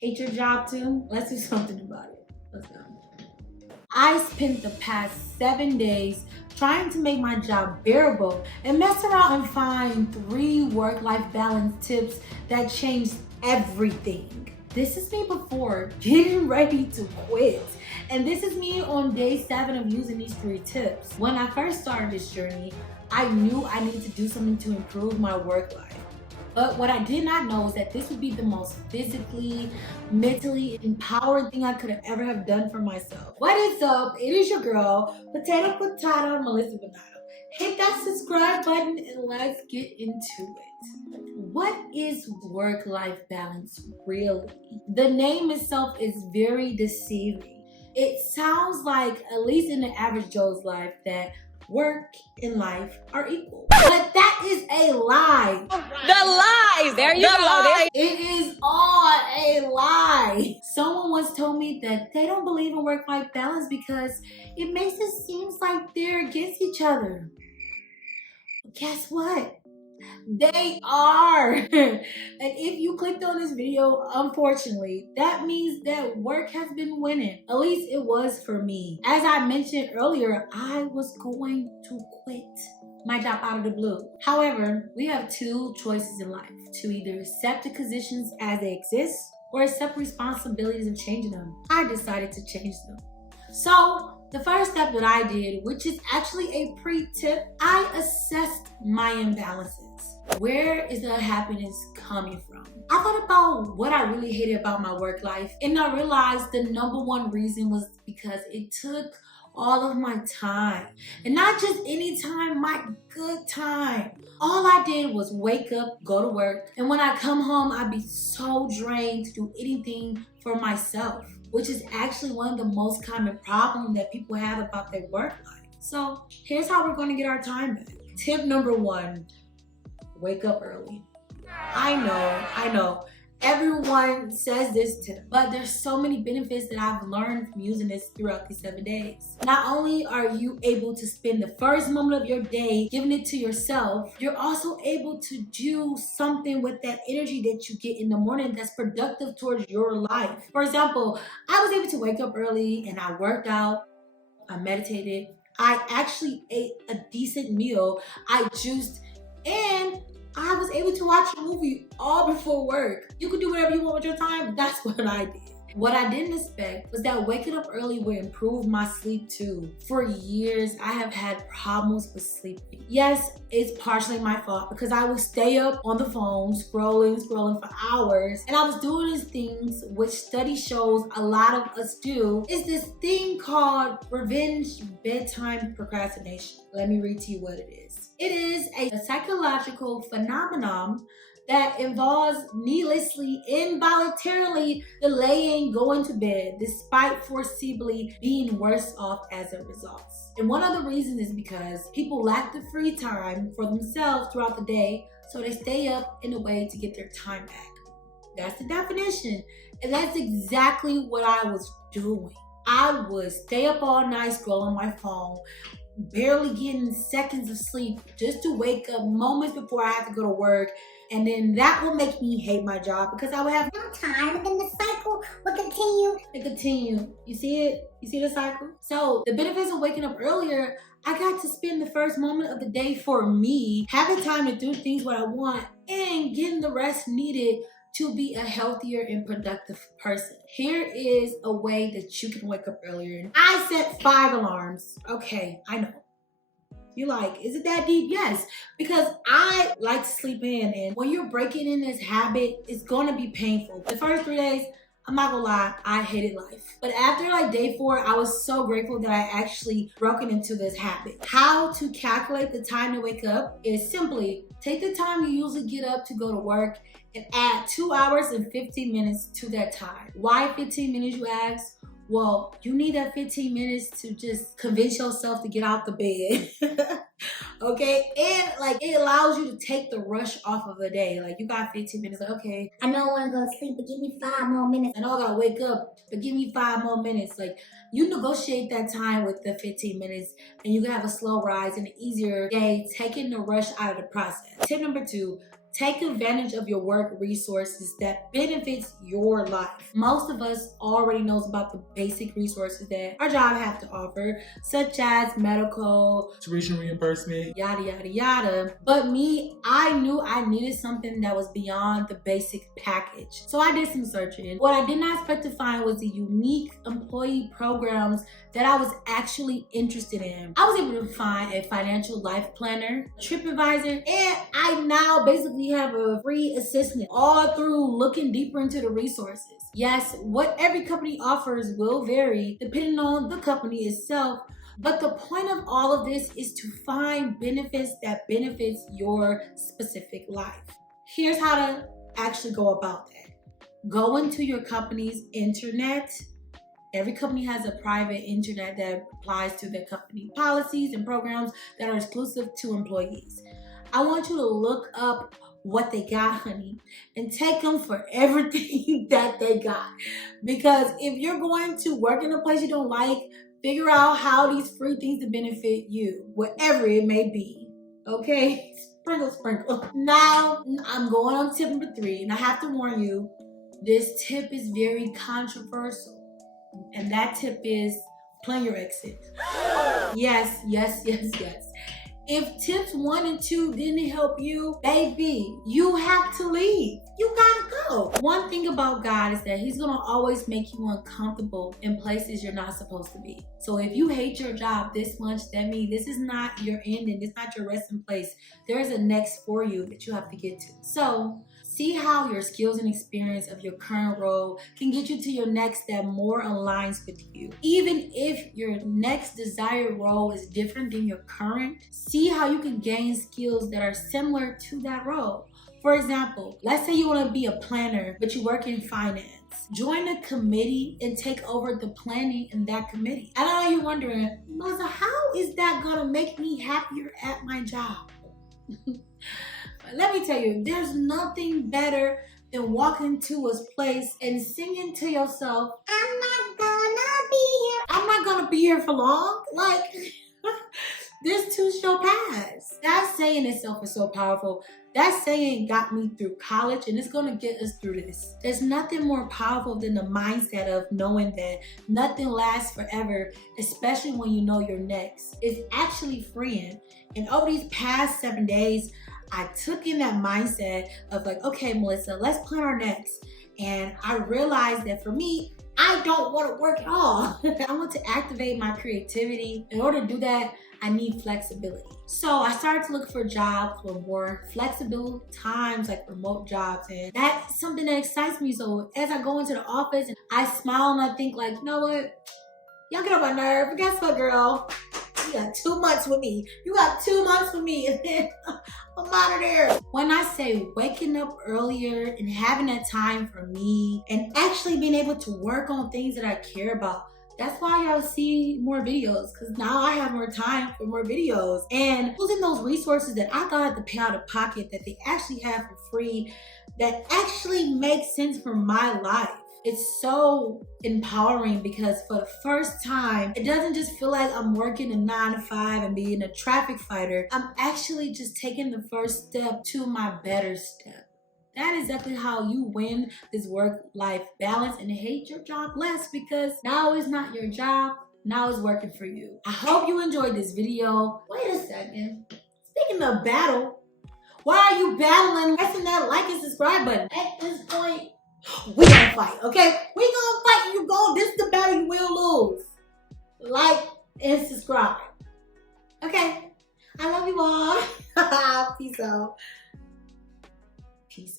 Hate your job too? Let's do something about it. Let's go. I spent the past 7 days trying to make my job bearable and mess around and find 3 work-life balance tips that changed everything. This is me before getting ready to quit. And this is me on day 7 of using these 3 tips. When I first started this journey, I knew I needed to do something to improve my work life. But what I did not know is that this would be the most physically, mentally empowering thing I could have ever have done for myself. What is up? It is your girl, Potato Melissa Bernardo. Hit that subscribe button and let's get into it. What is work-life balance really? The name itself is very deceiving. It sounds like, at least in the average Joe's life, that work and life are equal. But that is a lie. The lies. There you go. It is all a lie. Someone once told me that they don't believe in work-life balance because it makes it seem like they're against each other. But guess what? They are. And if you clicked on this video, unfortunately, that means that work has been winning. At least it was for me. As I mentioned earlier, I was going to quit my job out of the blue. However, we have 2 choices in life: to either accept the conditions as they exist or accept responsibilities of changing them. I decided to change them. So the first step that I did, which is actually a pre-tip, I assessed my imbalances. Where is the happiness coming from? I thought about what I really hated about my work life, and I realized the #1 reason was because it took all of my time. And not just any time, my good time. All I did was wake up, go to work, and when I come home, I'd be so drained to do anything for myself, which is actually one of the most common problems that people have about their work life. So here's how we're gonna get our time back. Tip #1, wake up early. I know. Everyone says this tip, but there's so many benefits that I've learned from using this throughout these 7 days. Not only are you able to spend the first moment of your day giving it to yourself, you're also able to do something with that energy that you get in the morning that's productive towards your life. For example, I was able to wake up early and I worked out, I meditated, I actually ate a decent meal, I juiced, and I was able to watch a movie all before work. You can do whatever you want with your time. That's what I did. What I didn't expect was that waking up early would improve my sleep too. For years, I have had problems with sleeping. Yes, it's partially my fault because I would stay up on the phone, scrolling for hours. And I was doing these things which study shows a lot of us do. Is this thing called revenge bedtime procrastination. Let me read to you what it is. It is a psychological phenomenon that involves needlessly, involuntarily delaying going to bed despite foreseeably being worse off as a result. And one of the reasons is because people lack the free time for themselves throughout the day, so they stay up in a way to get their time back. That's the definition. And that's exactly what I was doing. I would stay up all night scrolling my phone, barely getting seconds of sleep just to wake up moments before I have to go to work. And then that will make me hate my job because I would have no time, and then the cycle will continue. You see it? You see the cycle? So the benefits of waking up earlier, I got to spend the first moment of the day for me, having time to do things what I want, and getting the rest needed to be a healthier and productive person. Here is a way that you can wake up earlier. I set 5 alarms. Okay, I know. You like, is it that deep? Yes, because I like to sleep in, and when you're breaking in this habit, it's gonna be painful. The first 3 days, I'm not gonna lie, I hated life. But after like day 4, I was so grateful that I actually broken into this habit. How to calculate the time to wake up is simply take the time you usually get up to go to work and add 2 hours and 15 minutes to that time. Why 15 minutes, you ask? Well, you need that 15 minutes to just convince yourself to get out the bed. Okay? And like it allows you to take the rush off of the day. Like you got 15 minutes, like, okay, I know I wanna go to sleep, but give me 5 more minutes. I know I gotta wake up, but give me 5 more minutes. Like you negotiate that time with the 15 minutes and you can have a slow rise and an easier day, taking the rush out of the process. Tip #2, Take advantage of your work resources that benefits your life. Most of us already knows about the basic resources that our job have to offer, such as medical, tuition reimbursement, yada, yada, yada. But me, I knew I needed something that was beyond the basic package. So I did some searching. What I did not expect to find was the unique employee programs that I was actually interested in. I was able to find a financial life planner, TripAdvisor, and I now basically have a free assistant, all through looking deeper into the resources. Yes, what every company offers will vary depending on the company itself, but the point of all of this is to find benefits that benefits your specific life. Here's how to actually go about that. Go into your company's internet. Every company has a private internet that applies to their company policies and programs that are exclusive to employees. I want you to look up what they got, honey, and take them for everything that they got. Because if you're going to work in a place you don't like, figure out how these free things to benefit you, whatever it may be. Okay? Sprinkle, sprinkle. Now, I'm going on tip number 3, and I have to warn you, this tip is very controversial. And that tip is plan your exit. Yes. If tips 1 and 2 didn't help you, baby, you have to leave. You gotta go. One thing about God is that he's gonna always make you uncomfortable in places you're not supposed to be. So if you hate your job this much, that means this is not your ending. This is not your resting place. There's a next for you that you have to get to. So see how your skills and experience of your current role can get you to your next that more aligns with you. Even if your next desired role is different than your current, see how you can gain skills that are similar to that role. For example, let's say you want to be a planner, but you work in finance. Join a committee and take over the planning in that committee. And I know you're wondering, Melissa, how is that gonna make me happier at my job? Let me tell you, there's nothing better than walking to a place and singing to yourself, I'm not gonna be here for long. Like, this too shall pass. That saying itself is so powerful. That saying got me through college, and it's gonna get us through this. There's nothing more powerful than the mindset of knowing that nothing lasts forever, especially when you know you're next. It's actually freeing. And over these past 7 days, I took in that mindset of like, okay, Melissa, let's plan our next. And I realized that for me, I don't want to work at all. I want to activate my creativity. In order to do that, I need flexibility. So I started to look for jobs with more flexible times, like remote jobs. And that's something that excites me. So as I go into the office, I smile and I think like, you know what? Y'all get on my nerve. But guess what, girl? You got 2 months with me. You got 2 months with me, and then I'm out of there. When I say waking up earlier and having that time for me and actually being able to work on things that I care about, that's why y'all see more videos, because now I have more time for more videos. And using those resources that I thought I had to pay out of pocket that they actually have for free, that actually makes sense for my life. It's so empowering because for the first time, it doesn't just feel like I'm working a 9 to 5 and being a traffic fighter. I'm actually just taking the first step to my better step. That is exactly how you win this work-life balance and hate your job less, because now it's not your job, now it's working for you. I hope you enjoyed this video. Wait a second. Speaking of battle, why are you battling? Pressing that like and subscribe button. At this point, we gonna fight, okay? We gonna fight. You go. This is the battle you will lose. Like and subscribe. Okay. I love you all. Peace out.